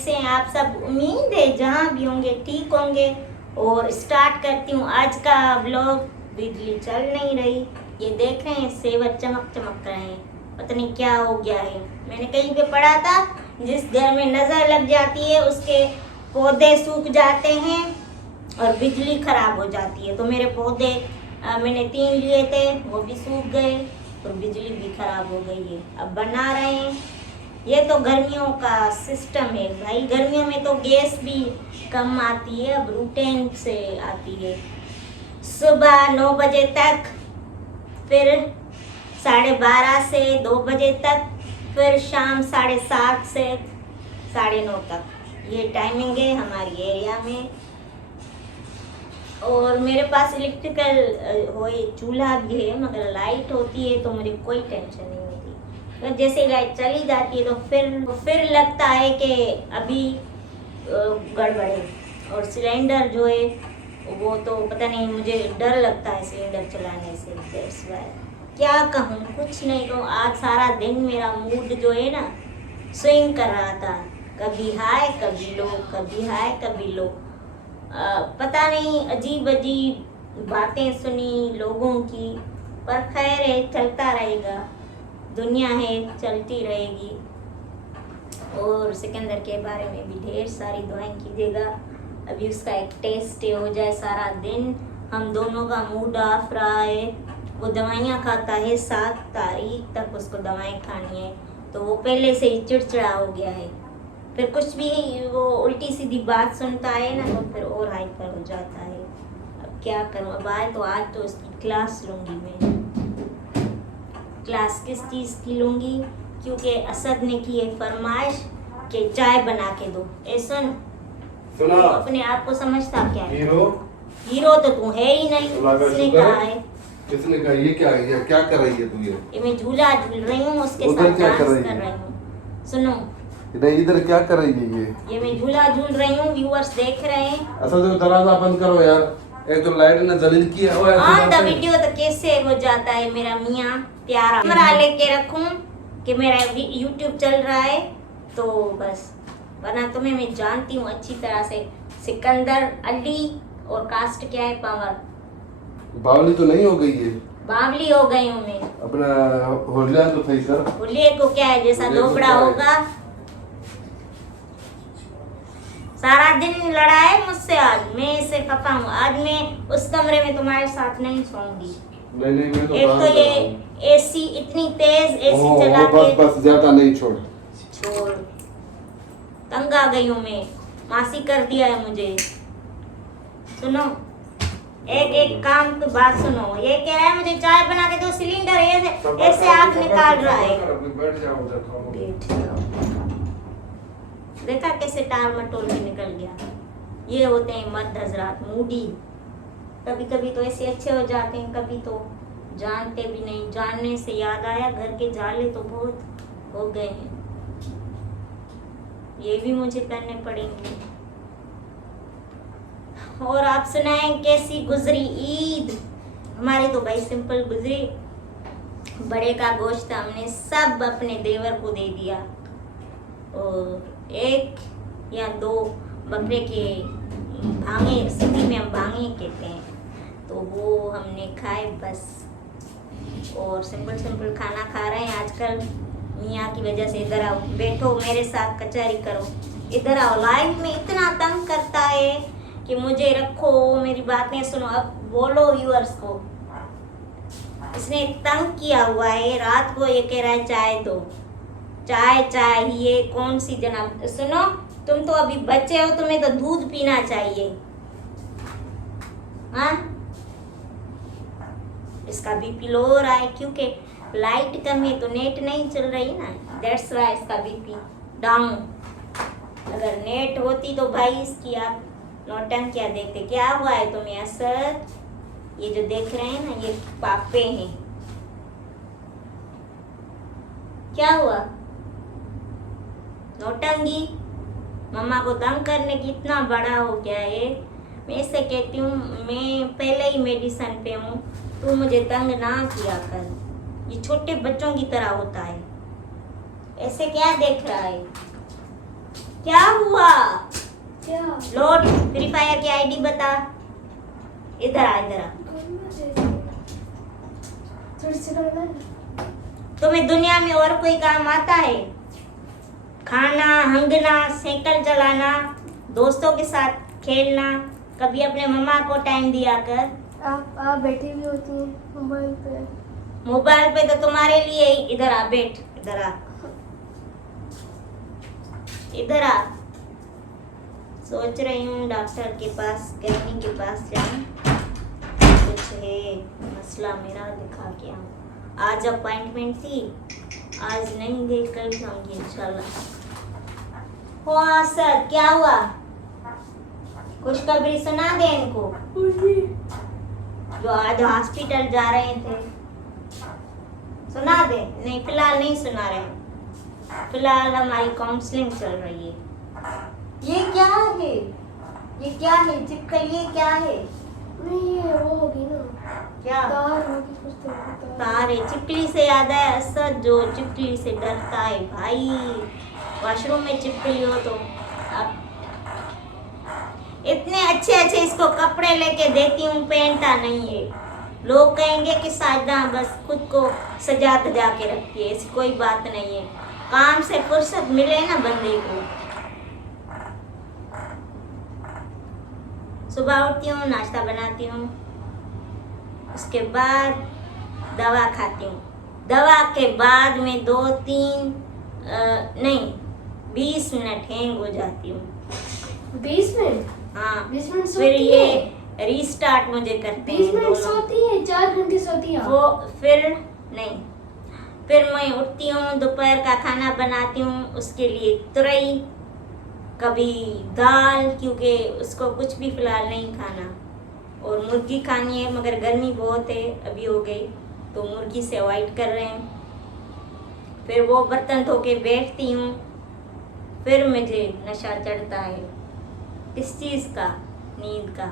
कैसे हैं आप सब? उम्मीद है जहाँ भी होंगे ठीक होंगे। और स्टार्ट करती हूँ आज का ब्लॉग। बिजली चल नहीं रही, ये देख रहे हैं सेवर चमक चमक रहे हैं, पता नहीं क्या हो गया है। मैंने कहीं पे पढ़ा था जिस घर में नज़र लग जाती है उसके पौधे सूख जाते हैं और बिजली खराब हो जाती है। तो मेरे पौधे मैंने 3 लिए थे, वो भी सूख गए और बिजली भी खराब हो गई है। अब बना रहे हैं। ये तो गर्मियों का सिस्टम है भाई, गर्मियों में तो गैस भी कम आती है, अब रूटेन से आती है। सुबह 9 बजे तक, फिर 12:30 से 2 बजे तक, फिर शाम 7:30 से 9:30 तक, ये टाइमिंग है हमारी एरिया में। और मेरे पास इलेक्ट्रिकल चूल्हा भी है, मगर लाइट होती है तो मुझे कोई टेंशन नहीं होती। तो जैसे लाइट चली जाती है तो फिर लगता है कि अभी गड़बड़ है। और सिलेंडर जो है वो तो पता नहीं, मुझे डर लगता है सिलेंडर चलाने से। दैट्स व्हाई क्या कहूँ, कुछ नहीं कहूँ। आज सारा दिन मेरा मूड जो है ना स्विंग कर रहा था, कभी हाई कभी लो, कभी हाई कभी लो। पता नहीं, अजीब अजीब बातें सुनी लोगों की, पर खैर है, चलता रहेगा। दुनिया है, चलती रहेगी। और सिकंदर के बारे में भी ढेर सारी दुआएं कीजिएगा। अभी उसका एक टेस्ट हो जाए, सारा दिन हम दोनों का मूड ऑफ रहा है। वो दवाइयाँ खाता है, 7 तारीख तक उसको दवाएं खानी है, तो वो पहले से ही चिड़चिड़ा हो गया है। फिर कुछ भी वो उल्टी सीधी बात सुनता है ना तो फिर और हाइपर हो जाता है। अब क्या करूँ, अब आए तो आज तो उसकी क्लास लूँगी मैं। क्लास किस चीज़ की लूँगी? क्योंकि असद ने की है फरमाइश कि चाय बना के दो। ऐसा सुना, अपने आप को समझता क्या है? हीरो तो तू है ही नहीं। इसने कहा है। किसने कहा? ये क्या है? ये क्या कर रही है तू? ये मैं झूला झूल रही हूँ, उसके साथ डांस कर रही हूँ। सुनो, इधर क्या कर रही है ये मैं झूला झूल रही हूँ, व्यूअर्स देख रहे हैं। असल में दरवाजा बंद करो यार, एक तो लाइट ने जलील किया हुआ है। ऑन द वीडियो तो कैसे हो जाता है मेरा मियाँ प्यारा। कैमरा लेके रखूं कि मेरा यूट्यूब चल रहा है तो बस, वरना तुम्हें मैं जानती हूँ अच्छी तरह से। सिकंदर अली और कास्ट क्या है? पवार। बावली तो नहीं हो गई है? बावली हो गई हूँ मैं। अपना होलिया तो सही कर। होलिये को क्या है, जैसा दोबड़ा होगा। सारा दिन लड़ा है मुझसे, आज मैं इससे खफा हूँ। आज मैं उस कमरे में तुम्हारे साथ नहीं सोऊंगी। नहीं मैं तो एक तो ये एसी इतनी तेज एसी चला के बस ज्यादा नहीं, छोड़ तंग आ गई हूँ मैं। मासी कर दिया है मुझे। सुनो, एक काम की बात सुनो। ये कह रहा है मुझे चाय बना के दो, सिलेंडर ऐसे आग निकाल रहा है। बैठ जाओ उधर। देखा कैसे टाल मटोल के निकल गया। ये होते हैं मर्द हजरात, मूडी। कभी कभी तो ऐसे अच्छे हो जाते हैं, कभी तो जानते भी नहीं। जानने से याद आया, घर के जाले तो बहुत हो गए हैं, ये भी मुझे करने पड़ेंगे। और आप सुनाएं कैसी गुजरी ईद? हमारी तो भाई सिंपल गुजरी। बड़े का गोश्त हमने सब अपने देवर को दे दिया, और 1 या 2 बकरे के भांगे, सिंधी में हम भांगे कहते हैं, तो वो हमने खाए बस। और सिंपल खाना खा रहे हैं आजकल मियाँ की वजह से। इधर आओ, बैठो मेरे साथ, कचहरी करो। इधर आओ, लाइव में इतना तंग करता है कि मुझे रखो, मेरी बातें सुनो। अब बोलो व्यूअर्स को। इसने तंग किया हुआ है, रात को ये कह रहा है चाय दो, चाय चाहिए। कौन सी जनाब? सुनो, तुम तो अभी बच्चे हो, तुम्हें तो दूध पीना चाहिए। हाँ, इसका बीपी लो हो रहा है क्योंकि लाइट कम है तो नेट नहीं चल रही ना, दैट्स व्हाई इसका बीपी डाउन। अगर नेट होती तो भाई इसकी आप नौटंकियाँ देखते। क्या हुआ है तुम्हें असद? ये जो देख रहे हैं ना, ये पापे हैं। क्या हुआ? नौटंगी मम्मा को तंग करने की इतना बड़ा हो गया है। मैं इससे कहती हूँ, मैं पहले ही मेडिसिन पे हूँ, तू मुझे तंग ना किया कर। ये छोटे बच्चों की तरह होता है। ऐसे क्या देख रहा है? क्या हुआ? क्या? लोड फ्री फायर की आईडी बता। इधर आ, इधर आ। थोड़ी सी करना। तुम्हें दुनिया में और कोई काम आता है? खाना, हंगना, साइकिल चलाना, दोस्तों के साथ खेलना। कभी अपने मम्मा को टाइम दिया कर। आप बैठी भी होती हैं मोबाइल पे। मोबाइल पे तो तुम्हारे लिए ही। इधर आ, बैठ, इधर आ, इधर आ। सोच रही हूँ डॉक्टर के पास, गैनी के पास जाऊँ, कुछ है मसला मेरा, दिखा के आऊँ। आज अपॉइंटमेंट थी, आज नहीं गई, कल जाऊंगी इंशाल्लाह। हाँ सर, क्या हुआ? खुशखबरी सुना दे इनको जो आज हॉस्पिटल जा रहे थे। सुना दे। नहीं, फिलहाल नहीं सुना रहे, फिलहाल हमारी काउंसलिंग चल रही है। ये क्या है? ये क्या है? चिपकल, ये क्या है? नहीं, ये वो होगी ना, क्या तार होगी, कुछ तो तार है? चिपकली से याद है असद, जो चिपकली से डरता है भाई। वॉशरूम में चिपकली हो तो अब इतने अच्छे अच्छे इसको कपड़े लेके देती हूँ, पहनता नहीं है। लोग कहेंगे कि साजना बस खुद को सजा धजा के रखती है, ऐसी कोई बात नहीं है। काम से फुर्सत मिले ना बंदे को। सुबह उठती हूँ, नाश्ता बनाती हूँ, उसके बाद दवा खाती हूँ। दवा के बाद में 20 मिनट हैंग हो जाती हूँ। 20 मिनट? हाँ, 20 मिनट फिर सोती ये है? रीस्टार्ट मुझे करते 20 हैं मिनट दोनों। सोती है? 4 घंटे सोती है? वो फिर नहीं, फिर मैं उठती हूँ, दोपहर का खाना बनाती हूँ, उसके लिए तुरई, कभी दाल, क्योंकि उसको कुछ भी फिलहाल नहीं खाना, और मुर्गी खानी है, मगर गर्मी बहुत है, अभी हो गई तो मुर्गी से अवॉइड कर रहे हैं। फिर वो बर्तन धो के बैठती हूँ, फिर मुझे नशा चढ़ता है किस चीज़ का? नींद का।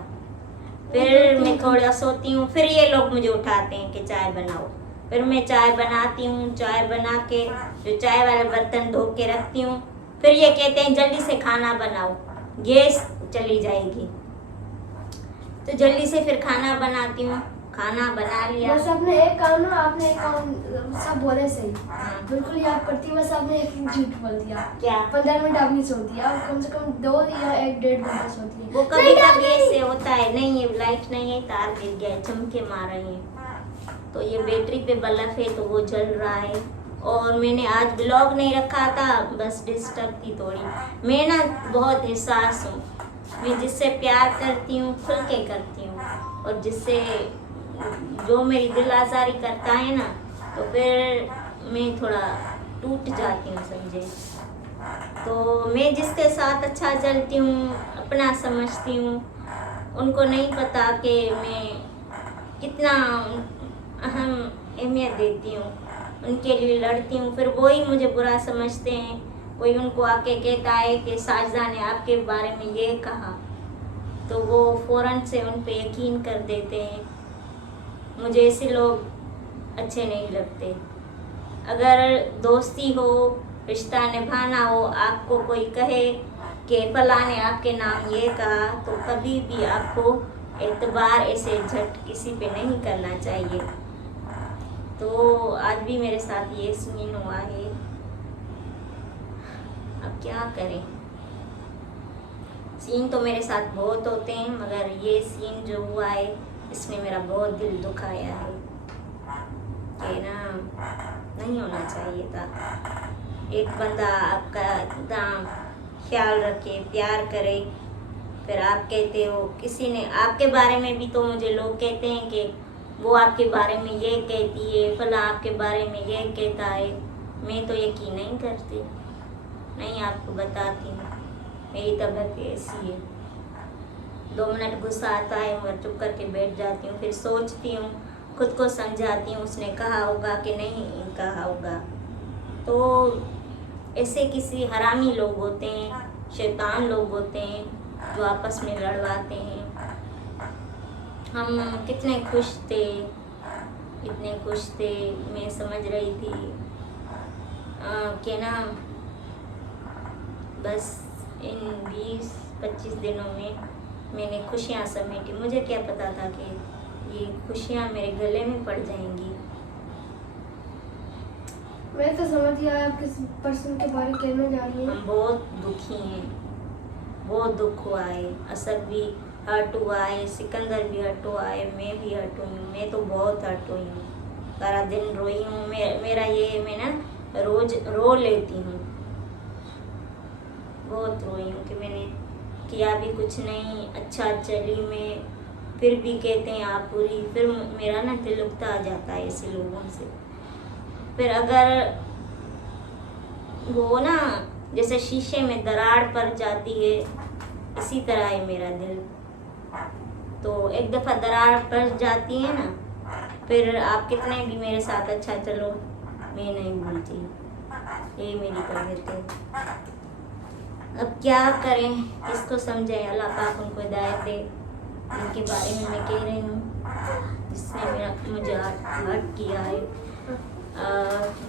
फिर मैं थोड़ा सोती हूँ, फिर ये लोग मुझे उठाते हैं कि चाय बनाओ, फिर मैं चाय बनाती हूँ। चाय बना के जो चाय वाले बर्तन धो के रखती हूँ, फिर ये कहते हैं जल्दी से खाना बनाओ, गैस चली जाएगी, तो जल्दी से फिर खाना बनाती हूँ। खाना बना लिया। बस आपने एक काम ना, आपने एक काम सब बोले सही, हाँ। बिल्कुल याद करती, बस आपने एक झूठ बोल दिया। क्या? 15 मिनट आप नहीं सोती, आप कम से कम 2 या 1-1.5 घंटा सोती है। वो कभी कभी ऐसे होता है। नहीं, ये लाइट नहीं है, तार गिर गया है, चमके मार रही हैं, तो ये बैटरी पे बल्ब है तो वो जल रहा है। और मैंने आज ब्लॉग नहीं रखा था, बस डिस्टर्ब थी थोड़ी। मैं ना बहुत एहसास हूँ, मैं जिससे प्यार करती हूँ खुल के करती हूँ, और जिससे जो मेरी दिल आज़ारी करता है ना, तो फिर मैं थोड़ा टूट जाती हूँ, समझे। तो मैं जिसके साथ अच्छा चलती हूँ, अपना समझती हूँ, उनको नहीं पता कि मैं कितना अहम अहमियत देती हूँ, उनके लिए लड़ती हूँ, फिर वही मुझे बुरा समझते हैं। कोई उनको आके कहता है कि साजिदा ने आपके बारे में ये कहा, तो वो फ़ौरन से उन पे यकीन कर देते हैं। मुझे ऐसे लोग अच्छे नहीं लगते। अगर दोस्ती हो, रिश्ता निभाना हो, आपको कोई कहे कि फलां ने आपके नाम ये कहा, तो कभी भी आपको एतबार ऐसे झट किसी पे नहीं करना चाहिए। तो आज भी मेरे साथ ये सीन हुआ है, अब क्या करें। सीन तो मेरे साथ बहुत होते हैं, मगर ये सीन जो हुआ है इसने मेरा बहुत दिल दुखाया है कि ना, नहीं होना चाहिए था। एक बंदा आपका इतना ख्याल रखे, प्यार करे, फिर आप कहते हो किसी ने आपके बारे में भी, तो मुझे लोग कहते हैं कि वो आपके बारे में ये कहती है, फला आपके बारे में ये कहता है। मैं तो यकीन नहीं करती, नहीं आपको बताती हूँ, मेरी तबीयत ऐसी है। 2 मिनट गुस्सा आता है मगर चुप करके बैठ जाती हूँ, फिर सोचती हूँ, खुद को समझाती हूँ, उसने कहा होगा कि नहीं कहा होगा। तो ऐसे किसी हरामी लोग होते हैं, शैतान लोग होते हैं जो आपस में लड़वाते हैं। हम कितने खुश थे, इतने खुश थे। मैं समझ रही थी कि ना बस इन 20-25 दिनों में मैंने खुशियाँ समेटी। मुझे क्या पता था कि ये खुशियाँ मेरे गले में पड़ जाएंगी। मैं तो समझ गया आप किस पर्सन के बारे में कहने जा रही हैं। हम बहुत दुखी हैं, बहुत दुख हुआ है। असद भी हर्ट हुआ है, सिकंदर भी हर्ट हुआ है, मैं भी हर्ट हुई हूँ। मैं तो बहुत हर्ट हुई हूँ, सारा दिन रोई हूँ। मेरा ये मैं ना रोज रो लेती हूँ, बहुत रोई हूँ कि मैंने किया भी कुछ नहीं, अच्छा चली मैं, फिर भी कहते हैं आप पूरी। फिर मेरा ना दिल उगता आ जाता है ऐसे लोगों से। फिर अगर वो ना जैसे शीशे में दरार पड़ जाती है, इसी तरह है मेरा दिल। तो एक दफ़ा दरार पड़ जाती है ना, फिर आप कितने भी मेरे साथ अच्छा चलो, मैं नहीं भूलती। ये मेरी तबीयत है। अब क्या करें, किसको समझे? अल्लाह पाक उनको हिदायत दे, जिनके बारे में मैं कह रही हूँ, जिसने मुझे हर्ट किया है।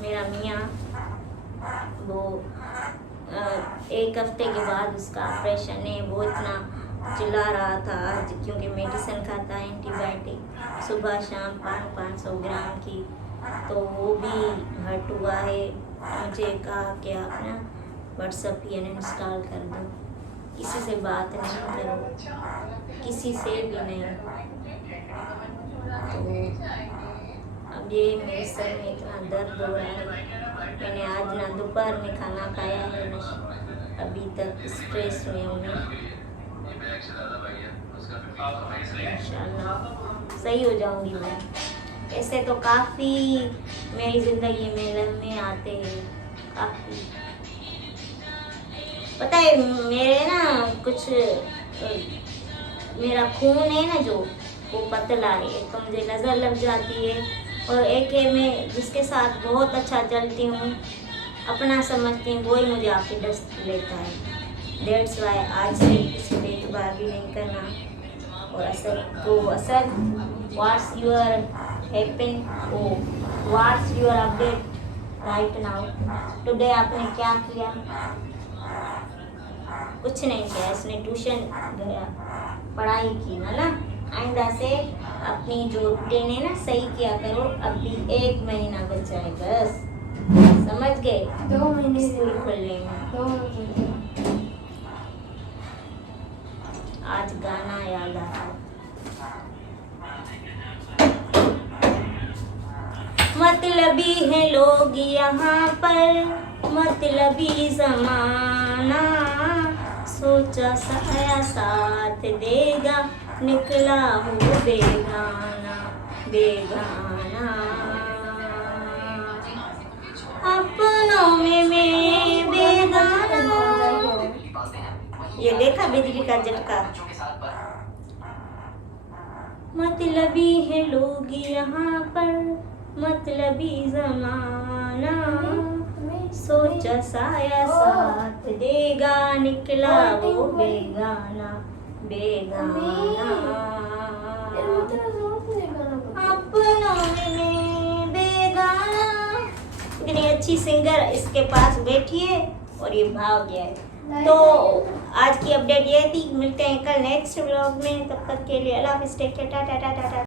मेरा मियाँ वो 1 हफ्ते के बाद उसका ऑपरेशन है। वो इतना चिल्ला रहा था आज, क्योंकि मेडिसिन खाता है एंटीबायोटिक सुबह शाम 500 ग्राम की। तो वो भी हर्ट हुआ है। मुझे कहा कि आप ना व्हाट्सएप ही अनइंस्टॉल कर दो, किसी से बात नहीं करो, किसी से भी नहीं। तो अब ये मेरे सर में इतना दर्द हो रहा है। मैंने आज ना दोपहर में खाना खाया है, ना अभी तक स्ट्रेस में हूँ। इंशाल्लाह सही हो जाऊंगी मैं। ऐसे तो काफ़ी मेरी ज़िंदगी में लम्हे आते हैं, काफ़ी। पता है मेरे ना कुछ मेरा खून है ना जो, वो पतला है, तो मुझे नज़र लग जाती है। और एक है मैं जिसके साथ बहुत अच्छा चलती हूँ, अपना समझती हूँ, वही मुझे आके डस्ट लेता है। दैट्स वाई आज से किसी पे इतबार भी नहीं करना। और Asad what's your happen, what's your update right now? Today आपने क्या किया? कुछ नहीं किया। इसने ट्यूशन गया, पढ़ाई की, है ना। आइंदा से अपनी जो रूटीन है ना सही किया करो। अभी 1 महीना बचा है बस, समझ गए? 2 महीने स्कूल खुलने में। 2 महीने। आज गाना याद आ रहा है, मतलबी है लोग यहाँ पर, मतलबी जमाना, सोचा साया साथ देगा, निकला हो बेगाना बेगाना। अपनों में मैं बेगाना। ये देखा बिजली का झटका। मतलबी है लोग यहाँ पर, मतलबी जमाना, सोचा साया साथ देगा, निकला वो बेगाना बेगाना। अपनों में बेगाना। इतनी अच्छी सिंगर इसके पास बैठी है और ये भाग गया है। तो आज की अपडेट ये थी। मिलते हैं कल नेक्स्ट व्लॉग में, तब तक के लिए अल्लाह हाफिज़, टेक केयर, टाटा टाटा।